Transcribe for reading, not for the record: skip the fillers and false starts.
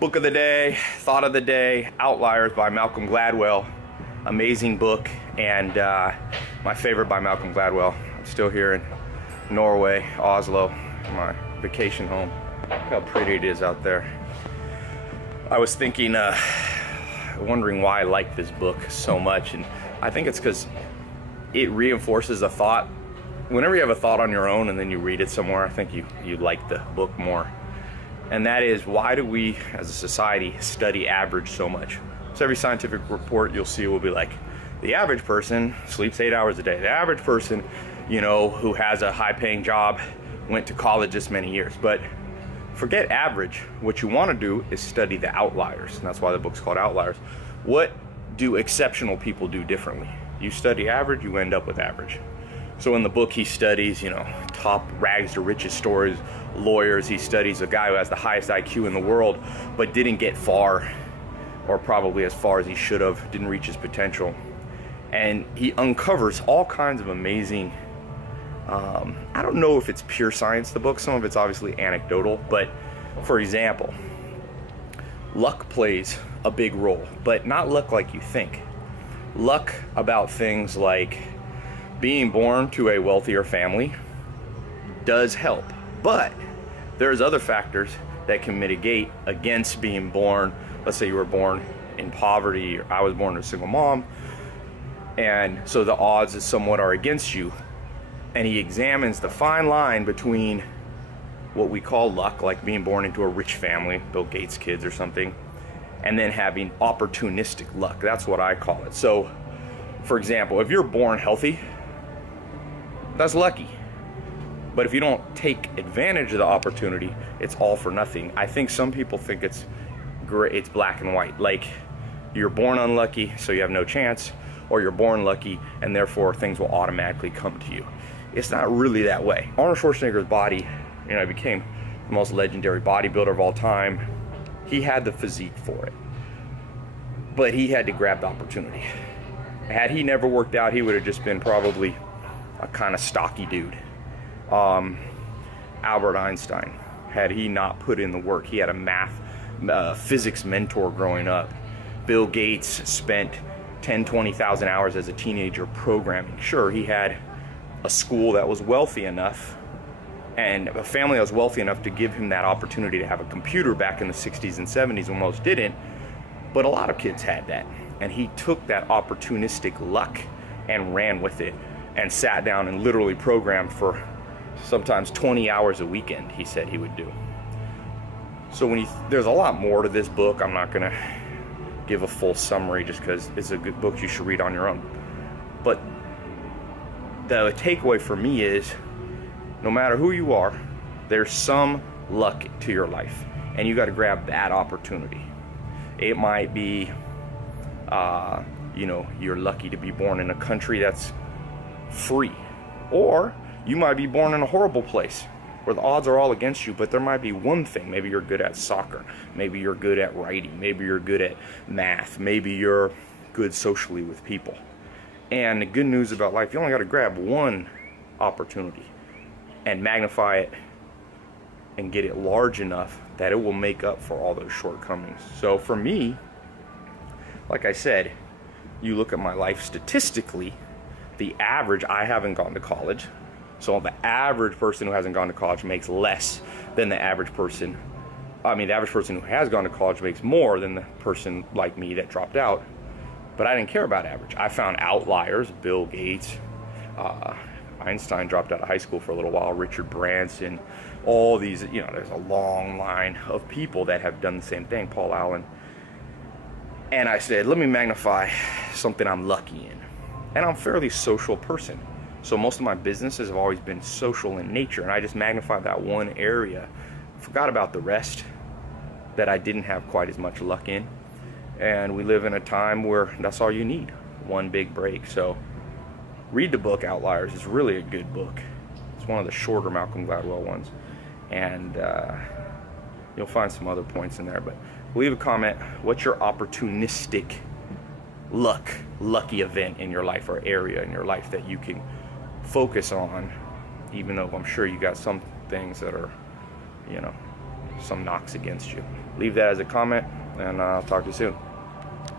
Book of the day, thought of the day, Outliers by Malcolm Gladwell. Amazing book, and my favorite by Malcolm Gladwell. I'm still here in Norway, Oslo, my vacation home. Look how pretty it is out there. I was thinking, wondering why I like this book so much, and I think it's because it reinforces a thought. Whenever you have a thought on your own and then you read it somewhere, I think you like the book more. And that is, why do we as a society study average so much? So every scientific report you'll see will be like, the average person sleeps 8 hours a day. The average person, who has a high-paying job, went to college this many years. But forget average. What you want to do is study the outliers. And that's why the book's called Outliers. What do exceptional people do differently? You study average, you end up with average. So in the book, he studies, top rags to riches stories, lawyers. He studies a guy who has the highest IQ in the world, but didn't get far, or probably as far as he should have, didn't reach his potential. And he uncovers all kinds of amazing, I don't know if it's pure science, the book. Some of it's obviously anecdotal, but for example, luck plays a big role, but not luck like you think. Luck about things like being born to a wealthier family does help, but there's other factors that can mitigate against being born. Let's say you were born in poverty, or I was born to a single mom, and so the odds somewhat are against you. And he examines the fine line between what we call luck, like being born into a rich family, Bill Gates' kids or something, and then having opportunistic luck. That's what I call it. So, for example, if you're born healthy, that's lucky. But if you don't take advantage of the opportunity, it's all for nothing. I think some people think it's great, it's black and white. Like, you're born unlucky, so you have no chance, or you're born lucky, and therefore things will automatically come to you. It's not really that way. Arnold Schwarzenegger's body, became the most legendary bodybuilder of all time. He had the physique for it, but he had to grab the opportunity. Had he never worked out, he would have just been probably a kind of stocky dude. Albert Einstein, had he not put in the work, he had a physics mentor growing up. Bill Gates spent 20,000 hours as a teenager programming. Sure, he had a school that was wealthy enough and a family that was wealthy enough to give him that opportunity to have a computer back in the 60s and 70s when most didn't, but a lot of kids had that. And he took that opportunistic luck and ran with it and sat down and literally programmed for sometimes 20 hours a weekend, he said he would do. So there's a lot more to this book. I'm not gonna give a full summary just because it's a good book you should read on your own. But the takeaway for me is, no matter who you are, there's some luck to your life, and you got to grab that opportunity. It might be, you're lucky to be born in a country that's free, or you might be born in a horrible place where the odds are all against you, but there might be one thing. Maybe you're good at soccer, maybe you're good at writing, maybe you're good at math, maybe you're good socially with people. And the good news about life, you only got to grab one opportunity and magnify it and get it large enough that it will make up for all those shortcomings. So for me, like I said, you look at my life statistically, the average, I haven't gone to college. So the average person who hasn't gone to college makes less than the average person. The average person who has gone to college makes more than the person like me that dropped out. But I didn't care about average. I found outliers, Bill Gates, Einstein dropped out of high school for a little while, Richard Branson, all these, there's a long line of people that have done the same thing, Paul Allen. And I said, let me magnify something I'm lucky in. And I'm a fairly social person. So most of my businesses have always been social in nature, and I just magnified that one area. Forgot about the rest that I didn't have quite as much luck in. And we live in a time where that's all you need, one big break. So read the book Outliers. It's really a good book. It's one of the shorter Malcolm Gladwell ones. And you'll find some other points in there. But leave a comment. What's your opportunistic lucky event in your life, or area in your life that you can focus on, even though I'm sure you got some things that are, some knocks against you. leave that as a comment, and I'll talk to you soon.